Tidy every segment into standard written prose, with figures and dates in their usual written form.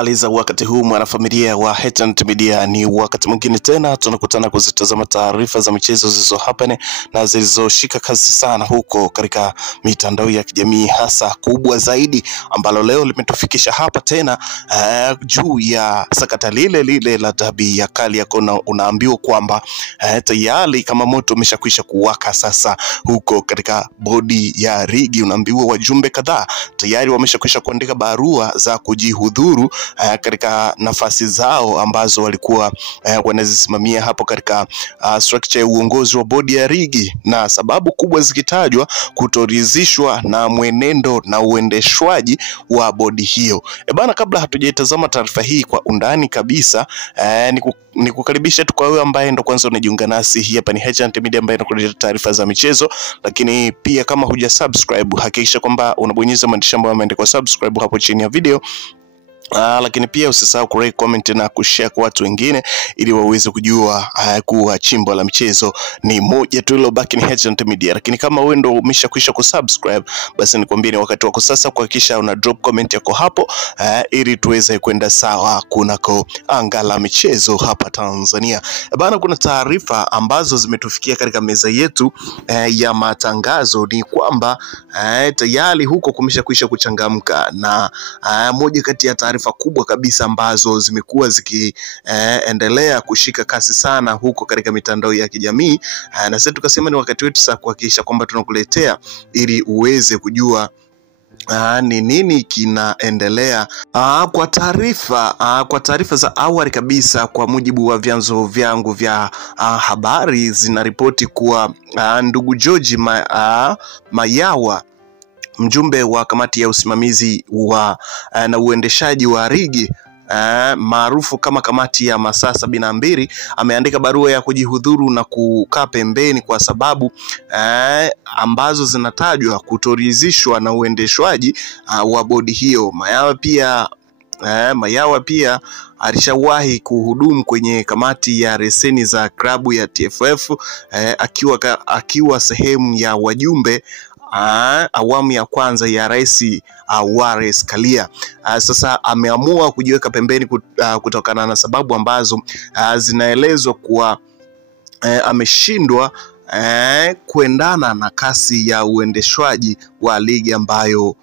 Habari za wakati huu mwanafamilia wa H&T Media, ni wakati mwingine tena tunakutana kuzitazama taarifa za michezo zilizo happen na zilizoshika kasi sana huko katika mitandao ya kijamii, hasa kubwa zaidi ambalo leo limetufikisha hapa tena juu ya sakata lile la dabi ya Kariakoo. Unaambiwa kwamba tayari kama moto umeshakwisha kuwaka sasa huko katika bodi ya ligi. Unaambiwa wajumbe kadhaa tayari wameshakwisha kuandika barua za kujihudhuru katika nafasi zao ambazo walikuwa wanazisimamia hapo katika structure ya uongozi wa bodi ya ligi, na sababu kubwa zikitajwa kutoridhishwa na mwenendo na uendeshwaji wa bodi hiyo. Bana, kabla hatujaitazama taarifa hii kwa undani kabisa, nikukaribisha tu kwa wewe ambaye ndo kwanza unajiunga nasi. Hii hapa ni H&T Media ambaye inakuletea taarifa za michezo, lakini pia kama huja subscribe hakikisha kwamba unabonyeza maandishi ambayo yameandikwa subscribe hapo chini ya video. Lakini pia usisahau ku comment na kushare kwa watu wengine ili waweze kujua kuwa chimbo la michezo ni moja tu lilobaki ni H&T Media. Lakini kama wewe ndo umeshakwisha kusubscribe, basi nikwambie ni wakati wako sasa kuhakikisha una drop comment yako hapo ili tuweze kwenda sawa kunako anga la michezo hapa Tanzania. Bana, kuna taarifa ambazo zimetufikia katika meza yetu ya matangazo, ni kwamba tayari huko kumeshakwisha kuchangamka, na moja kati ya taarifa kubwa kabisa ambazo zimekuwa zikiendelea kushika kasi sana huko katika mitandao ya kijamii, na sasa tukasema ni wakati wetu sasa kuhakikisha kwamba tunakuletea ili uweze kujua ni nini kinaendelea. Kwa taarifa za awali kabisa, kwa mujibu wa vyanzo vyangu vya habari, zinaripoti kuwa ndugu George Mayawa, mjumbe wa kamati ya usimamizi wa na uendeshaji wa ligi maarufu kama kamati ya masaa 72, ameandika barua ya kujihudhuru na kukaa pembeni kwa sababu ambazo zinatajwa kutoridhishwa na uendeshwaji wa bodi hiyo. Mayawa pia alishawahi kuhudumu kwenye kamati ya leseni za klabu ya TFF akiwa sehemu ya wajumbe awamu ya kwanza ya Rais Wallace Karia. Sasa ameamua kujiweka pembeni kutokana na sababu ambazo zinaelezwa kuwa ameshindwa kuendana na kasi ya uendeshwaji wa ligi ambayo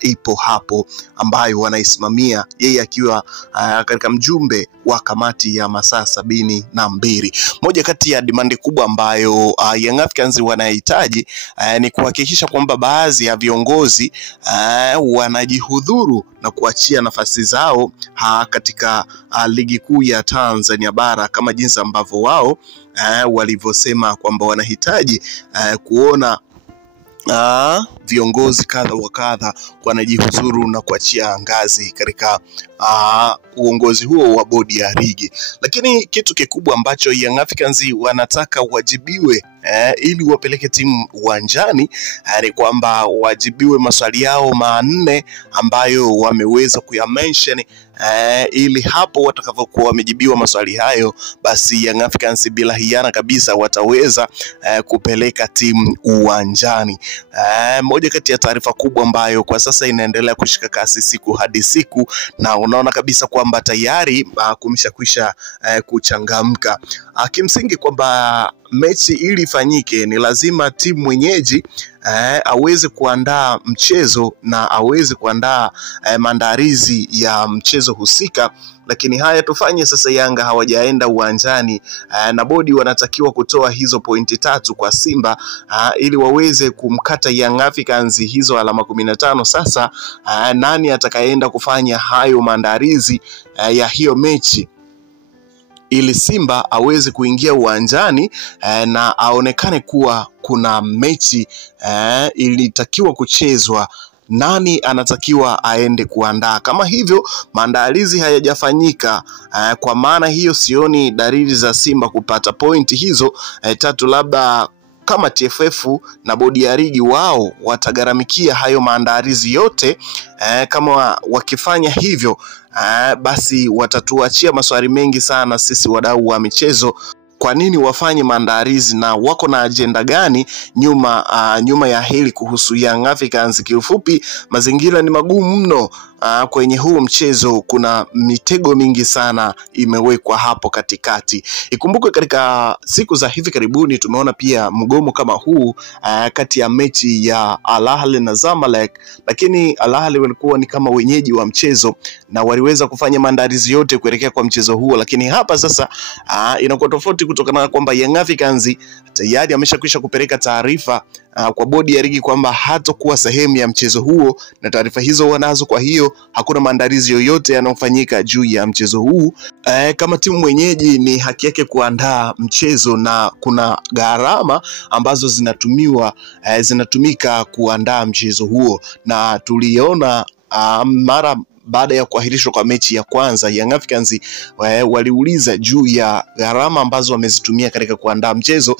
ipo hapo, ambayo wanaisimamia yeye akiwa katika mjumbe wa kamati ya masaa 72. Moja kati ya demand kubwa ambayo Young Africans wanahitaji ni kuhakikisha kwamba baadhi ya viongozi wanajihudhuru na kuachia nafasi zao katika ligi kuu ya Tanzania bara, kama jinsi ambavyo wao walivyosema kwamba wanahitaji kuona viongozi kadha wa kadha wanajihudhuru na kuachia ngazi katika uongozi huo wa bodi ya ligi. Lakini kitu kikubwa ambacho Young Africans wanataka wajibiwe ili wapeleke timu uwanjani ni kwamba wajibiwe maswali yao 4 ambayo wameweza kuyamention, ili hapo watakavyokuwa wamejibiwa maswali hayo, basi Young Africans bila hiana kabisa wataweza kupeleka timu uwanjani. Moja kati ya taarifa kubwa ambayo kwa sasa inaendelea kushika kasi siku hadi siku, na unaona kabisa kwamba tayari kumeshakwisha kuchangamka. Kimsingi kwamba mechi ili ifanyike ni lazima timu mwenyeji aweze kuandaa mchezo na aweze kuandaa maandalizi ya mchezo husika. Lakini haya tufanye sasa, Yanga hawajaenda uwanjani na bodi wanatakiwa kutoa hizo pointi 3 kwa Simba ili waweze kumkata Young Africans hizo alama 15. Sasa nani atakayeenda kufanya hayo maandalizi ya hiyo mechi ili Simba aweze kuingia uwanjani na aonekane kuwa kuna mechi ilitakiwa kuchezwa? Nani anatakiwa aende kuandaa? Kama hivyo maandalizi hayajafanyika, kwa maana hiyo sioni dalili za Simba kupata pointi hizo 3. Labda kama TFF na bodi ya ligi wao watagharamikia hayo maandalizi yote. Kama wakifanya hivyo, basi watatuachia maswali mengi sana sisi wadau wa michezo. Kwa nini wafanye maandalizi na wako na agenda gani nyuma ya hili kuhusu Young Africans? Kiufupi, mazingira ni magumu mno kwenye huu mchezo kuna mitego mingi sana imewekwa hapo katikati. Ikumbuke katika siku za hivi karibuni tumeona pia mgomo kama huu kati ya mechi ya Al Ahly na Zamalek, lakini Al Ahly walikuwa ni kama wenyeji wa mchezo na waliweza kufanya maandalizi yote kuelekea kwa mchezo huo, lakini hapa sasa inakuwa tofauti kutokana na kwamba Young Africans tayari ameshakwisha kupeleka taarifa kwa bodi ya ligi kwamba hatakuwa sehemu ya mchezo huo, na taarifa hizo wanazo. Kwa hiyo hakuna maandalizi yoyote yanayofanyika juu ya mchezo huu. Kama timu mwenyeji ni haki yake kuandaa mchezo, na kuna gharama ambazo zinatumika kuandaa mchezo huo, na tuliona mara baada ya kuahirishwa kwa mechi ya kwanza Young Africans waliuliza juu ya gharama ambazo wamezitumia katika kuandaa mchezo,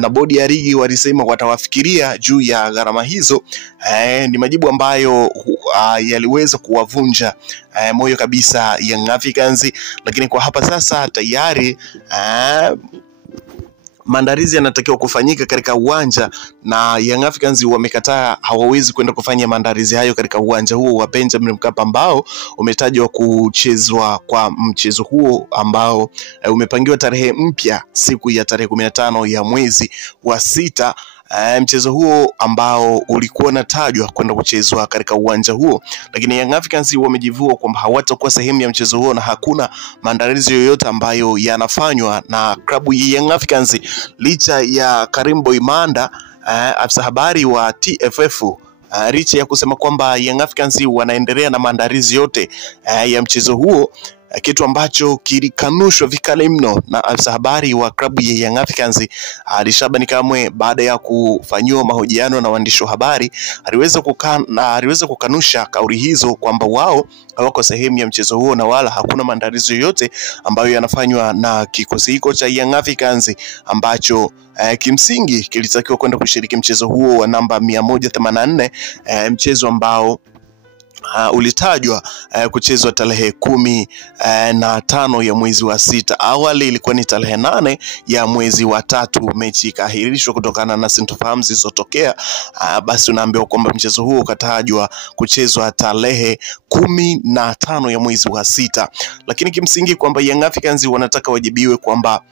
na bodi ya ligi walisema watawafikiria juu ya gharama hizo. Ni majibu ambayo yaliweza kuwavunja moyo kabisa Young Africans, lakini kwa hapa sasa tayari maandalizi yanatakiwa kufanyika katika uwanja, na Young Africans wamekataa, hawawezi kwenda kufanya maandalizi hayo katika uwanja huo wa Benjamin Mkapa ambao umetajwa kuchezwa kwa mchezo huo ambao umepangiwa tarehe mpya siku ya tarehe 15 ya mwezi wa 6. Mchezo huo ambao ulikuwa unatajwa kwenda kuchezwa katika uwanja huo, lakini Young Africans wamejivua kwamba hawatakuwa sehemu ya mchezo huo na hakuna maandalizi yoyote ambayo yanafanywa na klabu ya Young Africans, licha ya Karim Boimanda, afisa habari wa TFF, licha ya kusema kwamba Young Africans wanaendelea na maandalizi yote ya mchezo huo, kitu ambacho kilikanushwa vikali mno na afisa habari wa klabu ya Young Africans Ali Shabani Kamwe. Baada ya kufanyiwa mahojiano na waandishi wa habari, aliweza kukanusha kauli hizo kwamba wao hawako sehemu ya mchezo huo na wala hakuna maandalizi yoyote ambayo yanafanywa na kikosi hiko cha Young Africans ambacho kimsingi kilitakiwa kwenda kushiriki mchezo huo wa namba 184, mchezo ambao ulitajwa kuchezwa tarehe 15 ya mwezi wa 6. Awali ilikuwa ni tarehe 8 ya mwezi wa 3, mechi ikaahirishwa kutokana na sintofahamu zilizotokea. Basi unaambiwa kwamba mchezo huo ukatajwa kuchezwa tarehe 15 ya mwezi wa 6, lakini kimsingi kwamba Young Africans wanataka wajibiwe kwamba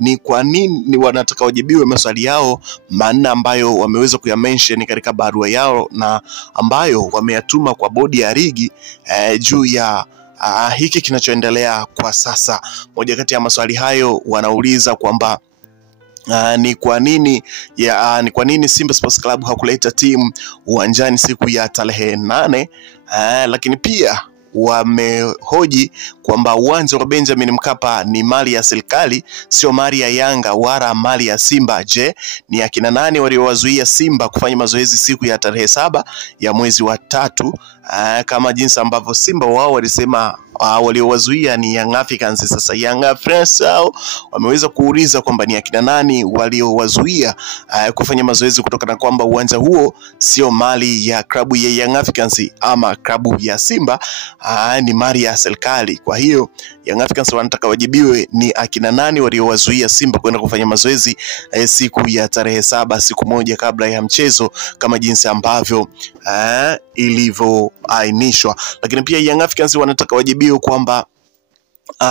ni kwa nini wanataka wajibiwe maswali yao manne ambayo wameweza kuyamention katika barua yao na ambayo wameyatuma kwa bodi ya ligi juu ya hiki kinachoendelea kwa sasa. Moja kati ya maswali hayo wanauliza kwamba ni kwa nini Simba Sports Club hakuleta timu uwanjani siku ya tarehe 8, lakini pia wamehoji kwamba uwanja wa Benjamin Mkapa ni mali ya serikali, sio mali ya Yanga wala mali ya Simba. Je, ni akina nani waliowazuia Simba kufanya mazoezi siku ya tarehe 7 ya mwezi wa 3, kama jinsi ambavyo Simba wao walisema waliowazuia ni Young Africans? Sasa Young Africans wameweza kuuliza kwamba ni akina nani waliowazuia kufanya mazoezi kutokana kwamba uwanja huo sio mali ya klabu ya Young Africans ama klabu ya Simba, ni mali ya serikali. Kwa hiyo Young Africans wanataka wajibiwe ni akina nani waliowazuia Simba kwenda kufanya mazoezi siku ya tarehe 7, siku moja kabla ya mchezo, kama jinsi ambavyo ilivyoainishwa. Lakini pia Young Africans wanataka wajibiwe kwamba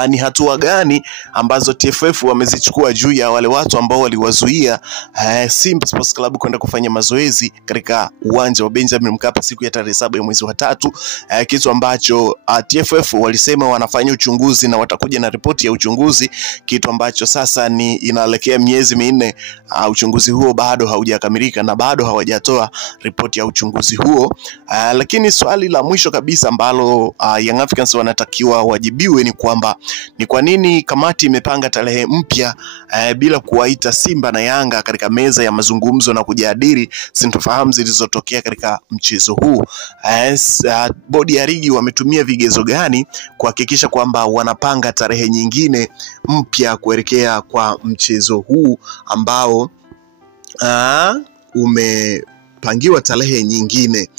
ni hatua gani ambazo TFF wamezichukua juu ya wale watu ambao waliwazuia Simba Sports Club kwenda kufanya mazoezi katika uwanja wa Benjamin Mkapa siku ya tarehe 7 ya mwezi wa 3, kitu ambacho TFF walisema wanafanya uchunguzi na watakuja na ripoti ya uchunguzi, kitu ambacho sasa ni inaelekea miezi 4. Uchunguzi huo bado haujakamilika na bado hawajatoa ripoti ya uchunguzi huo. Lakini swali la mwisho kabisa ambalo Young Africans wanatakiwa wajibiwe ni kwamba ni kwa nini kamati imepanga tarehe mpya bila kuwaita Simba na Yanga katika meza ya mazungumzo na kujadili sintofahamu zilizotokea katika mchezo huu. Bodi ya ligi wametumia vigezo gani kuhakikisha kwamba wanapanga tarehe nyingine mpya kuelekea kwa mchezo huu ambao umepangiwa tarehe nyingine?